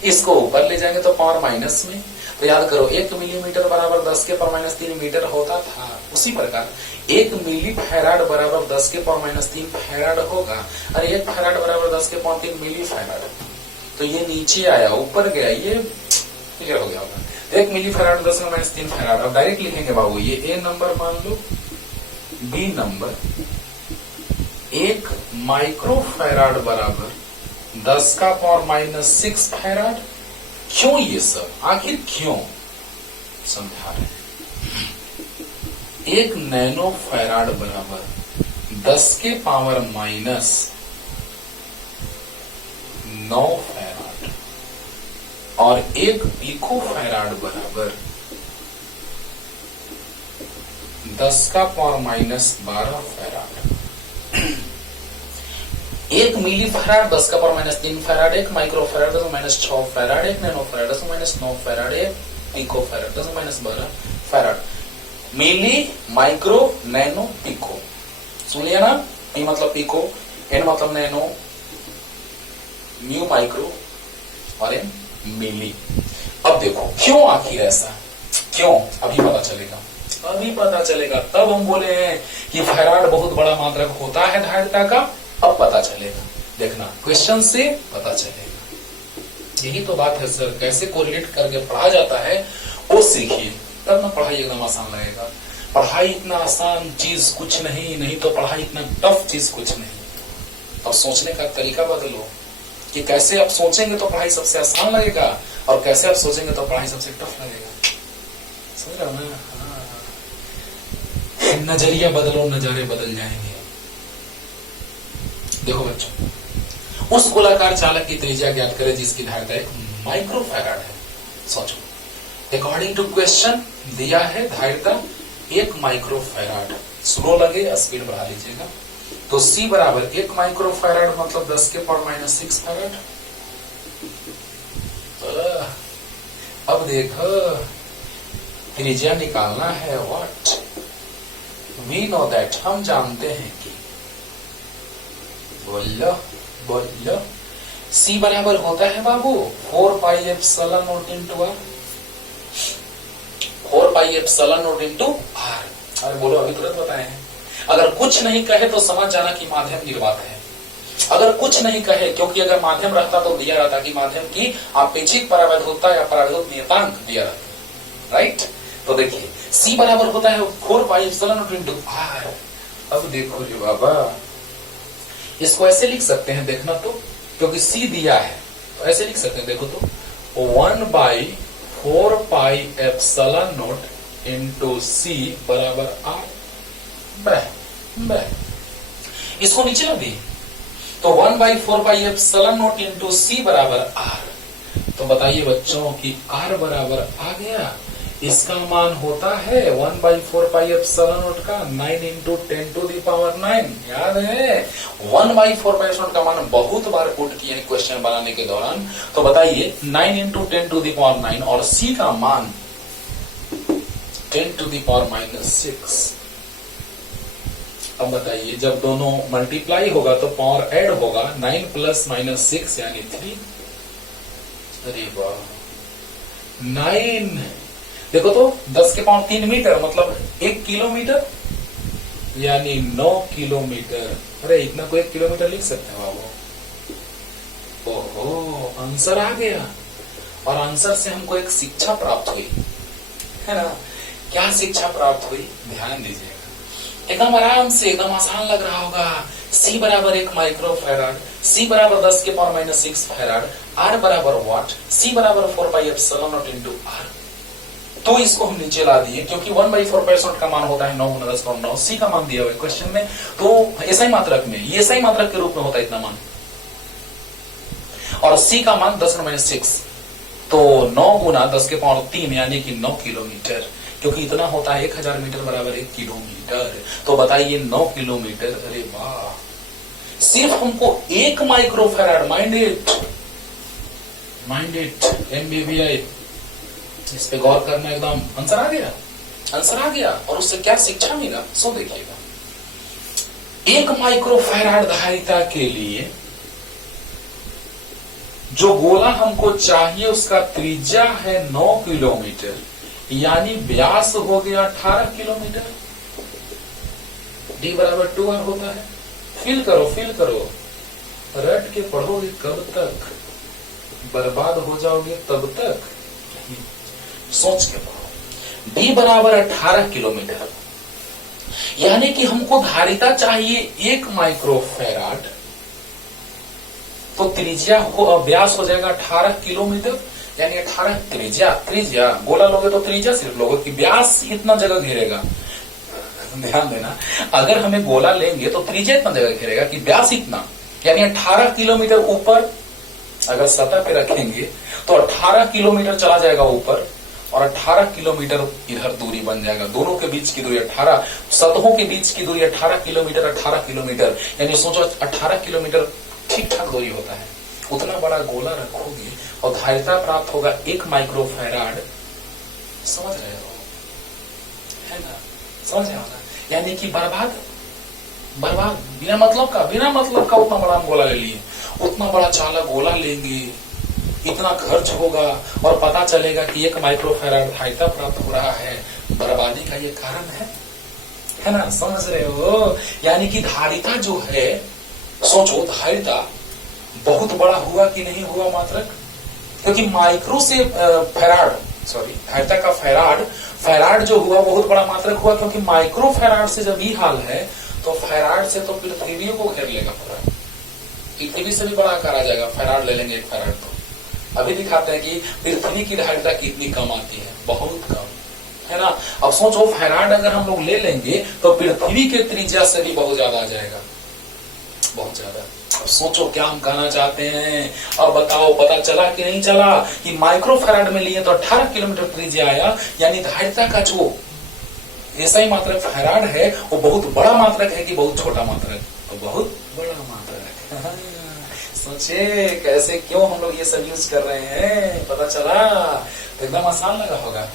इसको ऊपर ले जाएंगे तो पावर माइनस में। तो याद करो 1 मिलीमीटर बराबर 10 के पावर -3 मीटर होता था। उसी प्रकार 1 मिली फैराड बराबर 10 के पावर -3 फैराड होगा, और 1 फैराड बराबर 10 के पावर 3 मिली फैराड। तो ये नीचे आया, ऊपर गया, ये क्लियर हो गया होगा। तो 1 मिली फैराड 10 के -3 फैराड। अब डायरेक्ट लिखेंगे बाबू, ये ए नंबर मान लो, बी नंबर। 1 माइक्रो फैराड बराबर 10 का पावर -6 फैराड। क्यों ये सब, आखिर क्यों, समझा रहे हैं। 1 नैनो फैराड बराबर 10 के पावर -9 फैराड, और 1 पिको फैराड बराबर 10 का पावर -12 फैराड। 1 मिली फैराड 10 का power -3 farad, 1 micro farad 10 -6 farad, 1 nano farad 10 -9 farad, 1 pico farad 10 -12 farad. Milli, micro, nano, pico, सुन लिया ना। पी मतलब पिको, एन मतलब नैनो, म्यू माइक्रो, और एन मिली। अब देखो क्यों आखिर ऐसा, क्यों, अभी पता चलेगा, अभी पता चलेगा। तब हम बोले हैं कि फैराड बहुत बड़ा मात्रक होता है धारिता का। अब पता चलेगा, देखना क्वेश्चन से पता चलेगा। यही तो बात है सर, कैसे कोरिलेट करके पढ़ा जाता है वो सीखिए, तब ना पढ़ाई एकदम आसान लगेगा। पढ़ाई इतना आसान चीज कुछ नहीं, नहीं तो पढ़ाई इतना टफ चीज कुछ नहीं। अब सोचने का तरीका बदलो कि कैसे आप सोचेंगे तो पढ़ाई सबसे आसान लगेगा, और कैसे आप सोचेंगे तो पढ़ाई सबसे टफ लगेगा। समझ रहे हो ना? नजरिया बदलो, नजारे बदल जाएंगे। देखो बच्चों, उस गोलाकार चालक की त्रिज्या ज्ञात करें जिसकी धारिता 1 माइक्रोफैराड है। सोचो, अकॉर्डिंग टू क्वेश्चन दिया है धारिता 1 माइक्रोफैराड। स्लो लगे स्पीड बढ़ा लीजिएगा। तो C बराबर 1 माइक्रोफैराड मतलब 10 के पावर -6 फैराड। अब देखो त्रिज्या निकालना है। व्हाट वी नो दैट, हम जानते हैं कि, बोलो बोलो, C बराबर होता है बाबू 4 pi epsilon naught into r, 4 pi epsilon naught into r. अरे बोलो, अभी तुरंत बताए हैं। अगर कुछ नहीं कहे तो समझ जाना कि माध्यम निर्वात है। अगर कुछ नहीं कहे, क्योंकि अगर माध्यम रहता तो दिया रहता कि माध्यम की अपेक्षित परावैधुता या परावैधुत नियतांक दिया रहता, राइट। तो देखिए C बराबर होता है 4 pi epsilon naught into r. अब देखो जी बाबा, इसको ऐसे लिख सकते हैं, देखना तो, क्योंकि C दिया है तो ऐसे लिख सकते हैं, देखो तो 1/4 पाई एप्सिलॉन नॉट इंटू C बराबर आर। इसको नीचे ला दी तो 1/4 पाई एप्सिलॉन नॉट इंटू C बराबर आर। तो बताइए बच्चों कि R बराबर आ गया, इसका मान होता है 1/4 पाई एप्सिलॉन नॉट का 9 इंटू 10 टू दी पावर 9। याद है 1/4 पाई एप्सिलॉन का मान बहुत बार पुट किए हैं क्वेश्चन बनाने के दौरान। तो बताइए 9 इंटू 10 टू दी पावर 9 और C का मान 10 टू दी पावर -6। अब बताइए जब दोनों मल्टीप्लाई होगा तो पावर ऐड होगा, 9 प्लस -6 यानी 3। अरे वाह, 9 देखो तो 10 के पावर 3 मीटर मतलब 1 किलोमीटर यानी 9 किलोमीटर। अरे इतना को 1 किलोमीटर लिख सकते हैं बाबू। ओहो, आंसर आ गया। और आंसर से हमको एक शिक्षा प्राप्त हुई है ना। क्या शिक्षा प्राप्त हुई, ध्यान दीजिएगा। एकदम आराम से, एकदम आसान लग रहा होगा। C बराबर 1 माइक्रो फैराड, C बराबर 10 के पावर -6 फैराड, R बराबर वाट, C बराबर 4 pi epsilon naught into r. तो इसको हम नीचे ला दिए, क्योंकि 1/4 पाई एप्सिलॉन का मान होता है 9 × 10⁻9। C का मान दिया हुआ है क्वेश्चन में, तो ऐसा ही मात्रक में, ये सही मात्रक के रूप में होता है इतना मान, और C का मान 10 × -6, तो 9 × 10 के पावर 3 यानी कि 9 किलोमीटर, क्योंकि इतना होता है 1000 मीटर बराबर 1 किलोमीटर। तो बताइए 9 किलोमीटर। अरे वाह, सिर्फ हमको 1 micro farad, mind it MBBI, इस पे गौर करना। एकदम आंसर आ गया, आंसर आ गया। और उससे क्या शिक्षा मिला, सो देखिएगा। 1 माइक्रो फैराड धारिता के लिए जो गोला हमको चाहिए उसका त्रिज्या है 9 किलोमीटर, यानी व्यास हो गया 18 किलोमीटर। D बराबर 2R होता है। फील करो, रट के पढ़ोगे कब तक, बर्बाद हो जाओगे तब तक। सोच के पढ़ो। D बराबर 18 किलोमीटर, यानी कि हमको धारिता चाहिए 1 माइक्रो फैराड, तो त्रिज्या हो, व्यास हो जाएगा 18 किलोमीटर, यानी 18 त्रिज्या गोला लोगे तो त्रिज्या सिर्फ लोगे कि व्यास इतना जगह घेरेगा। ध्यान देना, अगर हमें गोला लेंगे तो त्रिज्या इतना जगह घेरेगा कि व्यास इतना, यानी 18 किलोमीटर ऊपर अगर सतह पे रखेंगे तो 18 किलोमीटर चला जाएगा ऊपर, और 18 किलोमीटर इधर दूरी बन जाएगा। दोनों के बीच की दूरी 18, सतहों के बीच की दूरी 18 किलोमीटर, 18 किलोमीटर, यानी सोचो 18 किलोमीटर ठीक ठाक दूरी होता है। उतना बड़ा गोला रखोगे और धारिता प्राप्त होगा 1 माइक्रो फैराड। समझ रहे हो, है ना, समझ रहे हो ना। यानी कि बर्बाद बिना मतलब का उतना बड़ा हम गोला ले लिए, उतना बड़ा चाला गोला लेंगे, इतना खर्च होगा और पता चलेगा कि 1 माइक्रो फैराड धारिता प्राप्त हो रहा है। बर्बादी का ये कारण है ना, समझ रहे हो। यानी कि धारिता जो है, सोचो धारिता बहुत बड़ा हुआ कि नहीं हुआ मात्रक, क्योंकि माइक्रो से धारिता का फैराड जो हुआ बहुत बड़ा मात्रक हुआ, क्योंकि माइक्रो फैराड से जब ये हाल है तो फैराड से तो पृथ्वी को घेर लेगा पूरा, पृथ्वी से भी बड़ा आकार आ जाएगा। फैराड ले लेंगे 1 फैराड, तो अभी दिखाते हैं कि पृथ्वी की धारिता कितनी कम आती है, बहुत कम, है ना। अब सोचो फैराड अगर हम लोग ले लेंगे तो पृथ्वी के त्रिज्या से भी बहुत ज्यादा आ जाएगा, बहुत ज्यादा। अब सोचो क्या हम कहना चाहते हैं, अब बताओ पता चला कि नहीं चला कि माइक्रो फैराड में लिए तो 18 किलोमीटर त्रिज्या आया, यानी धारिता का जो ऐसा ही मात्रक फैराड है वो बहुत बड़ा मात्रक है कि बहुत छोटा मात्रक, तो बहुत बड़ा मात्रक। सोचे कैसे, क्यों हम लोग ये सब यूज कर रहे हैं, पता चला, एकदम आसान लगा होगा,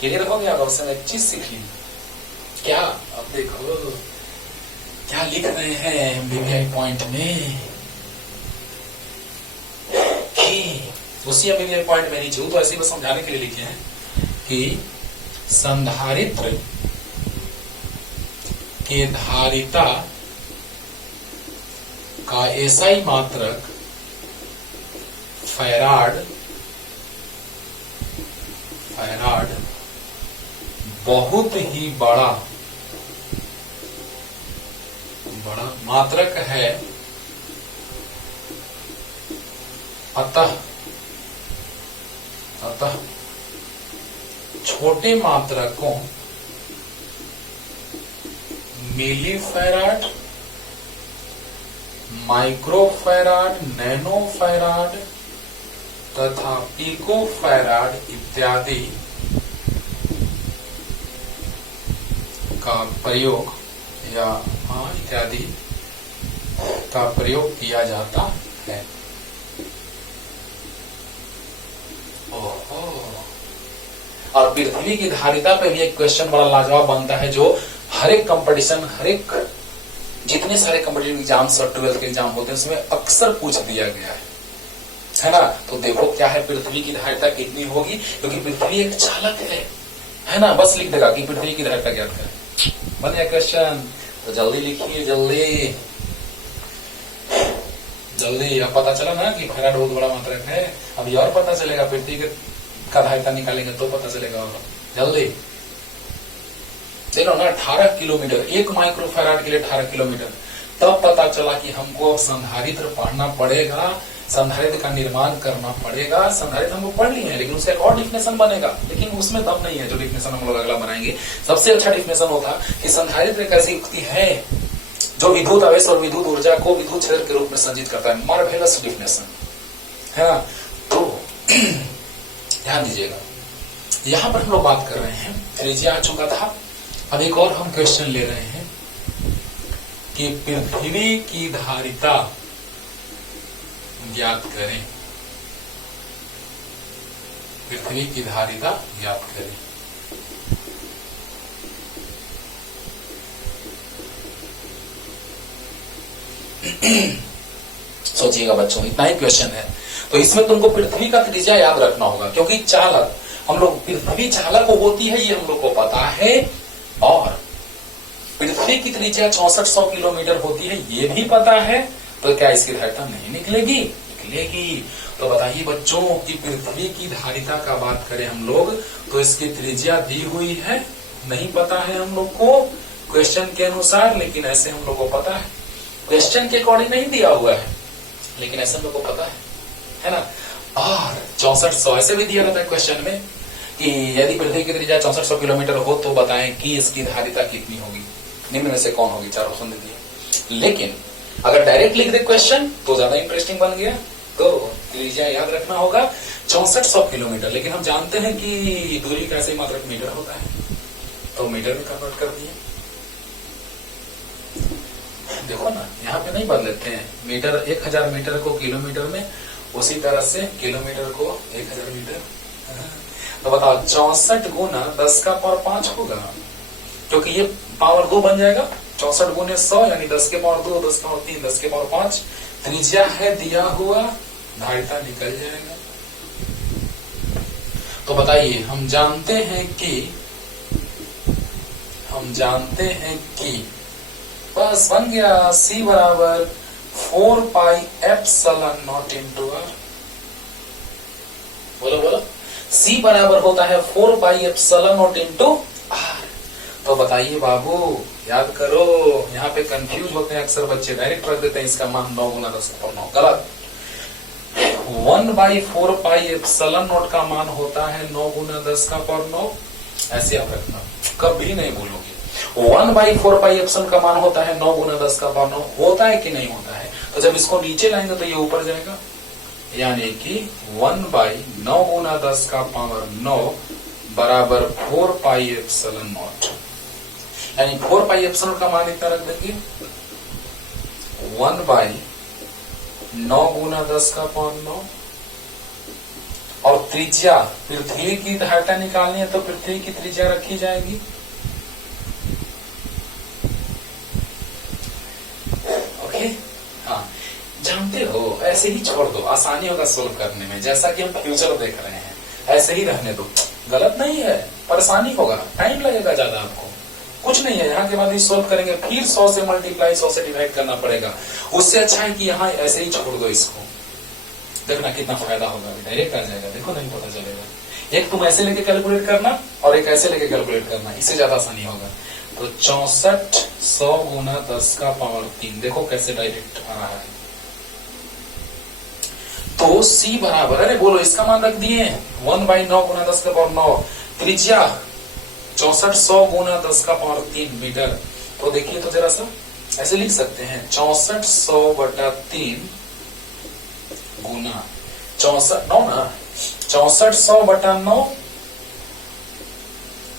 क्लियर हो गया? अब एक चीज सीख ली क्या? अब देखो क्या लिख रहे हैं एमबीबीआई पॉइंट में कि उसी एमबीबीआई पॉइंट में नीचे तो ऐसे ही बस समझाने के लिए लिखे हैं कि संधारित्र के धारिता का एसआई मात्रक फैराड बहुत ही बड़ा मात्रक है, अतः छोटे मात्रकों मिलीफैराड, माइक्रोफैराड, नैनोफैराड तथा पिकोफैराड इत्यादि का प्रयोग किया जाता है। और पृथ्वी की धारिता पे भी एक क्वेश्चन बड़ा लाजवाब बनता है, जो हर एक कंपटीशन, जितने सारे कंपटीटिव एग्जाम्स और 12th के एग्जाम होते हैं उसमें अक्सर पूछ दिया गया है ना। तो देखो क्या है, पृथ्वी की धारिता कितनी होगी, क्योंकि पृथ्वी एक चालक है ना। बस लिख देगा कि पृथ्वी की धारिता ज्ञात करें, बन गया क्वेश्चन। तो जल्दी लिखिए, जल्दी। अब पता चला ना कि फैराड बहुत बड़ा मात्रक है। अभी और पता चलेगा, पृथ्वी का धारिता निकालेंगे तो पता चलेगा। जल्दी देखो ना, 18 किलोमीटर, 1 माइक्रोफैराड के लिए 18 किलोमीटर। तब पता चला कि हमको संधारित्र पढ़ना पड़ेगा, संधारित्र का निर्माण करना पड़ेगा। संधारित्र हमको पढ़ लिए हैं, लेकिन उसका एक और डिफिनेशन बनेगा, लेकिन उसमें दम नहीं है जो डिफिनेशन हम लोग अगला बनाएंगे। सबसे अच्छा डिफिनेशन होता कि संधारित्र एक ऐसी युक्ति है जो विद्युत आवेश और विद्युत ऊर्जा को विद्युत क्षेत्र के रूप में संचित करता है। मार्वेलस डिफिनेशन है ना। तो ध्यान दीजिएगा, यहां पर हम लोग बात कर रहे हैं, त्रिज्या आ चुका था। अब एक और हम क्वेश्चन ले रहे हैं कि पृथ्वी की धारिता ज्ञात करें। पृथ्वी की धारिता ज्ञात करें। सोचिएगा बच्चों, इतना ही क्वेश्चन है। तो इसमें तुमको पृथ्वी का त्रिज्या याद रखना होगा, क्योंकि चालक, हम लोग पृथ्वी चालक होती है ये हम लोग को पता है, और पृथ्वी की त्रिज्या 6400 किलोमीटर होती है ये भी पता है। तो क्या इसकी धारिता नहीं निकलेगी? निकलेगी। तो बताइए बच्चों कि पृथ्वी की धारिता का बात करें हम लोग, तो इसकी त्रिज्या दी हुई है, नहीं पता है हम लोग को क्वेश्चन के अनुसार, लेकिन ऐसे हम लोग को पता है। क्वेश्चन के अकॉर्डिंग नहीं दिया हुआ है, लेकिन ऐसे हम लोग को पता है ना। और 6400 ऐसे भी दिया रहता है क्वेश्चन में कि यदि पृथ्वी की त्रिज्या 6400 किलोमीटर हो तो बताएं कि इसकी धारिता कितनी होगी, निम्न में से कौन होगी। 4 ऑप्शन दे दिए, लेकिन अगर डायरेक्ट लिख दे क्वेश्चन तो ज्यादा इंटरेस्टिंग बन गया। तो त्रिज्या याद रखना होगा 6400 किलोमीटर, लेकिन हम जानते हैं कि दूरी का ऐसे मात्रक मीटर होता है, तो मीटर में कन्वर्ट कर दिए। देखो ना, यहाँ पे नहीं बदलते हैं मीटर, 1000 मीटर को किलोमीटर में, उसी तरह से किलोमीटर को 1000 मीटर। तो बताओ 64 गुना 10 का पावर 5 होगा, क्योंकि ये पावर 2 बन जाएगा। 64 गुने 100 यानी 10 के पावर 2, 10 के पावर 3, 10 के पावर 5। त्रिज्या है दिया हुआ, धारिता निकल जाएगा। तो बताइए, हम जानते हैं कि बस बन गया, C बराबर 4 pi epsilon naught into r. बोलो, C बराबर होता है 4 pi epsilon naught into r. तो बताइए बाबू, याद करो, यहाँ पे कंफ्यूज होते हैं अक्सर बच्चे, डायरेक्ट रख देते हैं इसका मान 9 गुना 10 का पावर 9। गलत। 1/4 पाई एप्सिलॉन नॉट का मान होता है 9 गुना 10 का पावर 9। ऐसे आप रखना, कभी नहीं भूलोगे। 1/4 पाई एप्सिलॉन का मान होता है 9 गुना 10 का पावर 9। होता है कि नहीं होता है? तो जब इसको नीचे लाएंगे तो ये ऊपर जाएगा, यानी कि 1/9 गुना 10 का पावर 9 बराबर 4 पाई एप्सिलॉन नॉट। यानी 4 पाई एप्सिलॉन का मान इतना रख देंगे, 1/9 गुना 10 का पावर 9, और त्रिज्या पृथ्वी की धारिता निकालनी है तो पृथ्वी की त्रिज्या रखी जाएगी। ओके, हाँ, जानते हो ऐसे ही छोड़ दो, आसानी होगा सोल्व करने में। जैसा कि हम फ्यूचर देख रहे हैं ऐसे ही रहने दो, गलत नहीं है, परेशानी होगा, टाइम लगेगा ज्यादा, आपको कुछ नहीं है। यहाँ के बाद ही सोल्व करेंगे, फिर 100 से मल्टीप्लाई 100 से डिवाइड करना पड़ेगा। उससे अच्छा है कि यहाँ ऐसे ही छोड़ दो इसको, देखना कितना फायदा होगा, डायरेक्ट आ जाएगा, देखो नहीं पता चलेगा। एक तुम ऐसे लेके कैलकुलेट करना और एक ऐसे लेके कैलकुलेट करना, इससे ज्यादा आसानी होगा। तो 64 100 गुना 10 का पावर 3, देखो कैसे डायरेक्ट आ रहा है। तो C बराबर, अरे बोलो इसका मान रख दिए 1/9 गुना 10 का पावर 9, त्रिज्या 64 100 गुना 10 का पावर 3 मीटर। तो देखिए तो जरा सा ऐसे लिख सकते हैं 64 100 बटा 3 गुना 64 9 ना 64 100 बटा 9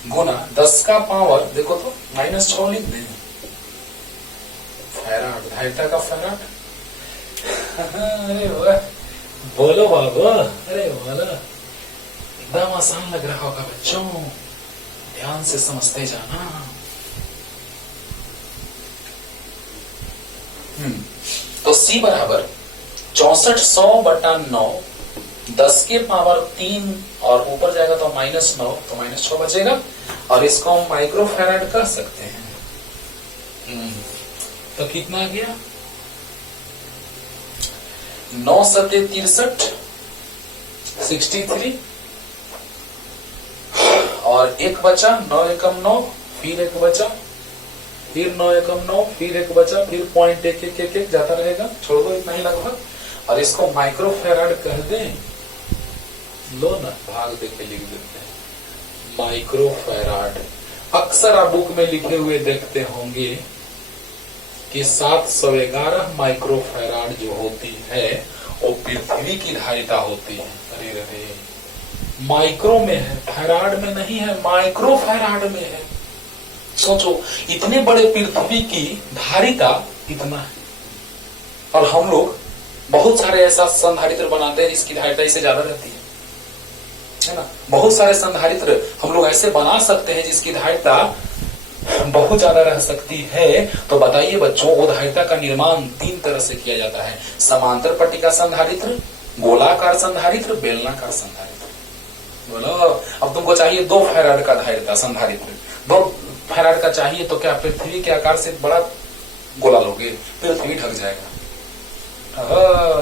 गुना 10 का पावर, देखो तो -6 लिख दें, फैराड, धारिता का फैराड। अरे वाह, बोलो बाबू, अरे बोलो, एकदम आसान लग रहा होगा बच्चों, ध्यान से समझते जाना। तो C बराबर 64 100 बटा 9, 10 के पावर 3 और ऊपर जाएगा तो -9, तो -6 बचेगा और इसको हम माइक्रो फैराड कह सकते हैं। तो कितना आ गया 9 सते 63 63 और एक बचा 9 एकम 9, फिर एक बचा, फिर 9 एकम 9, फिर एक बचा, फिर पॉइंट एक जाता रहेगा, छोड़ दो इतना ही लगभग, और इसको माइक्रो फैराड कह दें। लो ना, भाग देके लिख देते हैं माइक्रो फैराड। अक्सर आप बुक में लिखे हुए देखते होंगे कि 711 माइक्रो फैराड जो होती है वो पृथ्वी की धारिता होती है। अरे रे, माइक्रो में है, फैराड में नहीं है, माइक्रो फैराड में है। सोचो इतने बड़े पृथ्वी की धारिता इतना है, और हम लोग बहुत सारे ऐसा संधारित्र बनाते हैं जिसकी धारिता इससे ज्यादा रहती है ना। बहुत सारे संधारित्र हम लोग ऐसे बना सकते हैं जिसकी धारिता बहुत ज्यादा रह सकती है। तो बताइए बच्चों, वो धारिता का निर्माण 3 तरह से किया जाता है: समांतर पट्टिका संधारित्र, गोलाकार संधारित्र, बेलनाकार संधारित्र। बोलो, अब तुमको चाहिए 2 फैराड का धारिता संधारित्र, 2 फैराड का चाहिए तो क्या पृथ्वी के आकार से बड़ा गोला लोगे, पृथ्वी ढक जाएगा।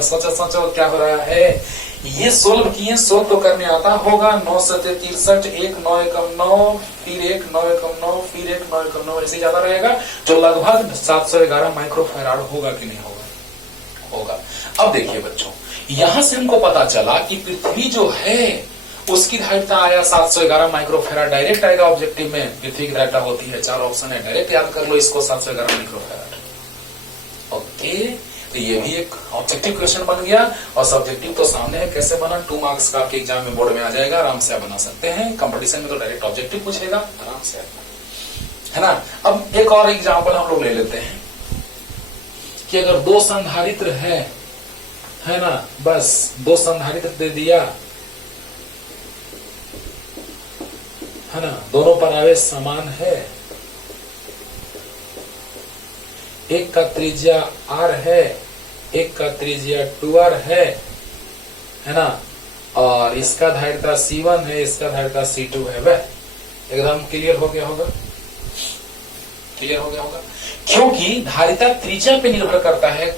सोचो सोचो क्या हो रहा है। ये सोल्व किए, सोल्व तो करने आता होगा। 9 सते 63, 1 9 एकम 9, फिर 1 9 एकम 9, फिर 1 9 एकम 9, ऐसे ज्यादा रहेगा, जो लगभग 711 माइक्रो फैराड होगा कि नहीं होगा? होगा। अब देखिए बच्चों, यहां से हमको पता चला कि पृथ्वी जो है उसकी धारिता आया 711 माइक्रो फैराड, डायरेक्ट आएगा ऑब्जेक्टिव में। पृथ्वी की धारिता होती है, 4 ऑप्शन है, डायरेक्ट याद कर लो इसको, 711 माइक्रो फैराड। ओके, तो ये भी एक ऑब्जेक्टिव क्वेश्चन बन गया, और सब्जेक्टिव तो सामने है, कैसे बना, 2 मार्क्स का आपके एग्जाम में बोर्ड में आ जाएगा, आराम से आप बना सकते हैं। कंपटीशन में तो डायरेक्ट ऑब्जेक्टिव पूछेगा, आराम से है ना। अब एक और एग्जाम्पल हम लोग ले लेते हैं कि अगर 2 संधारित्र है ना, बस 2 संधारित्र दे दिया है ना, दोनों पर आवेश समान है, एक का त्रिज्या r है, एक का त्रिज्या 2r है ना, और इसका धारिता C1 है, इसका धारिता C2 है। वह एकदम क्लियर हो गया होगा, क्लियर हो गया होगा। क्योंकि धारिता त्रिज्या पे निर्भर करता है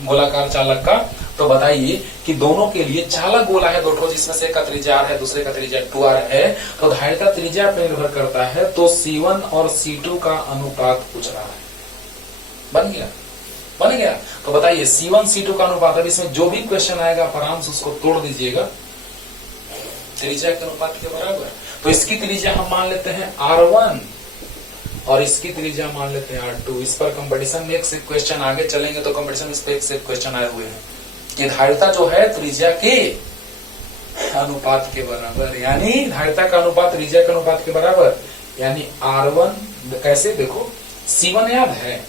गोलाकार चालक का। तो बताइए कि दोनों के लिए चालक गोला है 2 ठो, जिसमें से एक का त्रिज्या r है, दूसरे का त्रिज्या 2r है, तो धारिता त्रिज्या पे निर्भर करता है। तो C1 और C2 का अनुपात पूछ रहा है, बन गया, बन गया। तो बताइए C1 C2 का अनुपात, अब इसमें जो भी क्वेश्चन आएगा आराम से उसको तोड़ दीजिएगा त्रिज्या के अनुपात के बराबर। तो इसकी त्रिज्या हम मान लेते हैं R1 और इसकी त्रिज्या मान लेते हैं R2। इस पर कंपटीशन में एक से क्वेश्चन आगे चलेंगे तो कंपटीशन में इस पे एक से क्वेश्चन आए हुए हैं कि धारिता जो है त्रिज्या के अनुपात के बराबर, यानी धारिता का अनुपात त्रिज्या के अनुपात के बराबर, यानी R1 कैसे, देखो C1 याद है,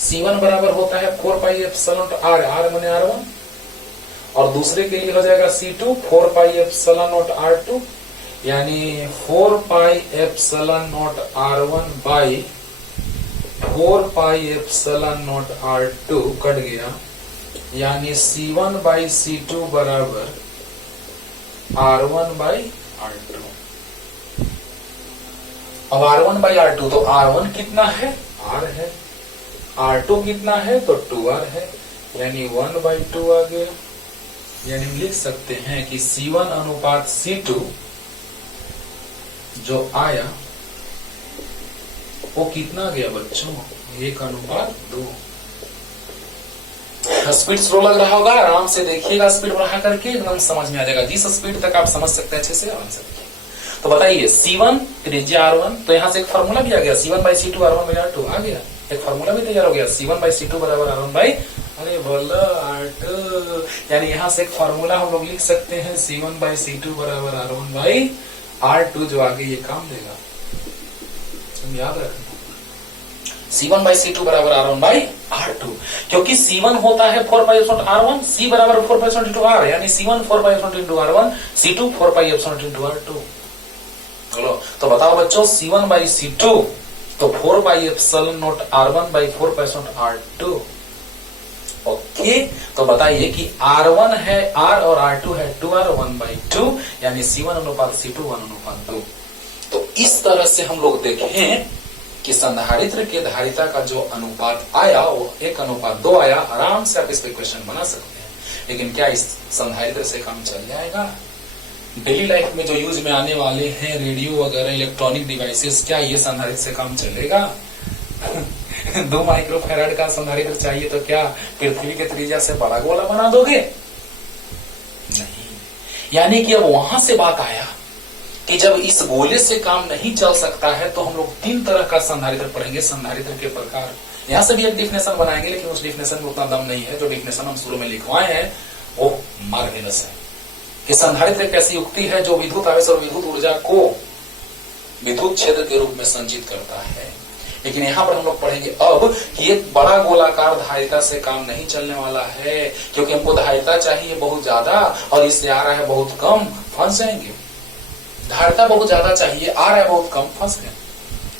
C1 बराबर होता है 4 पाई एप्सिलॉन R, R माने R1, और दूसरे के लिए हो जाएगा C2 4 pi epsilon not R2, यानी 4 pi epsilon not R1 by 4 pi epsilon not R2 cut गया, यानी C1 बाई C2 बराबर R1 बाई R2। अब R1 बाई R2, तो R1 कितना है? R है। R2 कितना है? तो 2R है, यानी 1 बाई 2 आ गया। यानी हम लिख सकते हैं कि C1 अनुपात C2 जो आया वो कितना गया बच्चों? 1 अनुपात 2। स्पीड स्लो लग रहा होगा, आराम से देखिएगा, स्पीड बढ़ा करके एकदम समझ में आ जाएगा। जिस स्पीड तक आप समझ सकते हैं अच्छे से आराम से देखिए। तो बताइए C1 त्रिज्या R1, तो यहां से एक फार्मूला भी आ गया, C1 by C2 R1 by R2 आ गया, एक फार्मूला भी तैयार हो गया, C1 बाई C2 बराबर R1 बाई अरे बोलो R2। यानी यहां से एक फार्मूला हम लोग लिख सकते हैं, C1 बाई C2 बराबर R1 बाई R2, जो आगे ये काम देगा। याद रखना, C1 बाई C2 बराबर R1 बाई R2, क्योंकि C1 होता है 4 पाई एप्सिलॉन R1, C बराबर 4 पाई एप्सिलॉन R, यानी C1 4 pi epsilon R1, C2 4 pi epsilon R2। चलो तो बताओ बच्चों, C1 बाई C2 तो 4 pi epsilon not R1 by 4 pi epsilon R2। Okay, तो बताइए कि R1 है R और R2 है 2R 1 बाई 2, यानी C1 अनुपात C2 1 अनुपात 2। तो इस तरह से हम लोग देखें कि संधारित्र के धारिता का जो अनुपात आया वो 1 अनुपात 2 आया। आराम से आप इस पे क्वेश्चन बना सकते हैं, लेकिन क्या इस संधारित्र से काम चल जाएगा? डेली लाइफ में जो यूज में आने वाले हैं रेडियो वगैरह इलेक्ट्रॉनिक डिवाइसेस, क्या ये संधारित्र से काम चलेगा? 2 माइक्रोफैराड का संधारित्र चाहिए तो क्या पृथ्वी के त्रिज्या से बड़ा गोला बना दोगे? नहीं। यानी कि अब वहां से बात आया कि जब इस गोले से काम नहीं चल सकता है तो हम लोग 3 तरह का संधारित्र पढ़ेंगे, संधारित्र के प्रकार। यहां से भी एक डिफिनेशन बनाएंगे, लेकिन उस डिफिनेशन में उतना दम नहीं है। जो डिफिनेशन हम शुरू में लिखवाए हैं वो मार्वेलस है कि संधारित्र एक ऐसी युक्ति है जो विद्युत आवेश और विद्युत ऊर्जा को विद्युत क्षेत्र के रूप में संचित करता है। लेकिन यहां पर हम लोग पढ़ेंगे अब कि एक बड़ा गोलाकार धारिता से काम नहीं चलने वाला है, क्योंकि हमको धारिता चाहिए बहुत ज्यादा और इससे आ रहा है बहुत कम, फंस जाएंगे। धारिता बहुत ज्यादा चाहिए, आ रहा है बहुत कम, फंस गए।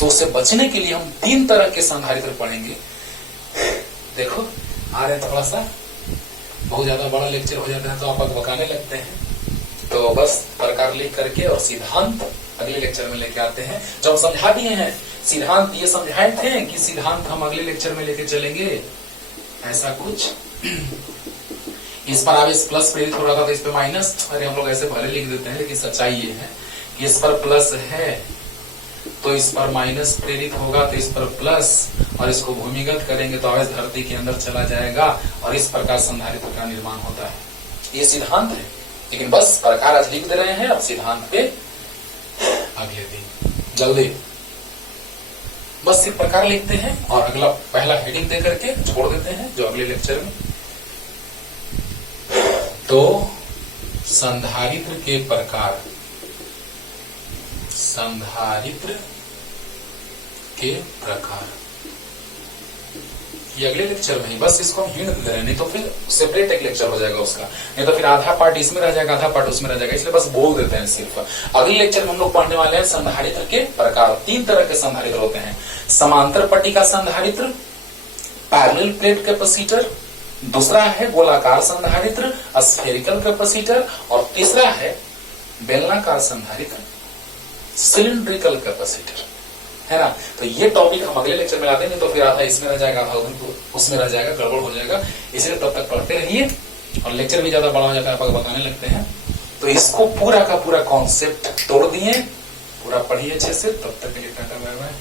तो उससे बचने के लिए हम 3 तरह के संधारित्र पढ़ेंगे। देखो आ रहे थोड़ा सा, बहुत ज्यादा बड़ा लेक्चर हो जाता है तो आप बकाने लगते हैं, तो बस प्रकार लिख करके और सिद्धांत अगले लेक्चर में लेके आते हैं। जो हम समझा दिए हैं सिद्धांत, ये समझाए थे कि सिद्धांत हम अगले लेक्चर में लेके चलेंगे, ऐसा कुछ। इस पर आवेश प्लस प्रेरित हो रहा था तो इस पे माइनस, अरे हम लोग ऐसे भले लिख देते हैं, लेकिन सच्चाई ये है कि इस पर प्लस है तो इस पर माइनस प्रेरित होगा, तो इस पर प्लस, और इसको भूमिगत करेंगे तो आवेश धरती के अंदर चला जाएगा, और इस प्रकार संधारित्र का निर्माण होता है। ये सिद्धांत है, लेकिन बस प्रकार आज लिख दे रहे हैं, अब सिद्धांत पे अगले दिन जल्दी बस सिर्फ प्रकार लिखते हैं और अगला पहला हेडिंग दे करके छोड़ देते हैं जो अगले लेक्चर में। तो संधारित्र के प्रकार, संधारित्र के प्रकार ये अगले लेक्चर में ही, बस इसको हम हिंट दे रहे हैं, नहीं तो फिर सेपरेट एक लेक्चर हो जाएगा उसका, नहीं तो फिर आधा पार्ट इसमें रह जाएगा, आधा पार्ट उसमें रह जाएगा, इसलिए बस बोल देते हैं सिर्फ। अगले लेक्चर में हम लोग पढ़ने वाले हैं संधारित्र के प्रकार। 3 तरह के संधारित्र होते हैं, समांतर पट्टी का संधारित्र, पैरेलल प्लेट कैपेसिटर, दूसरा है गोलाकार संधारित्र स्फेरिकल कैपेसिटर, और तीसरा है बेलनाकार संधारित्र सिलिंड्रिकल कैपेसिटर, है ना। तो ये टॉपिक हम अगले लेक्चर में लाते हैं, तो फिर आधा इसमें रह जाएगा, आधा उसमें रह जाएगा, गड़बड़ हो जाएगा। इसलिए तब तक पढ़ते रहिए, और लेक्चर भी ज्यादा बड़ा हो जाता है, आप बताने लगते हैं। तो इसको पूरा का पूरा कॉन्सेप्ट तोड़ दिए, पूरा पढ़िए अच्छे से। तब तक के लिए टाटा बाय बाय।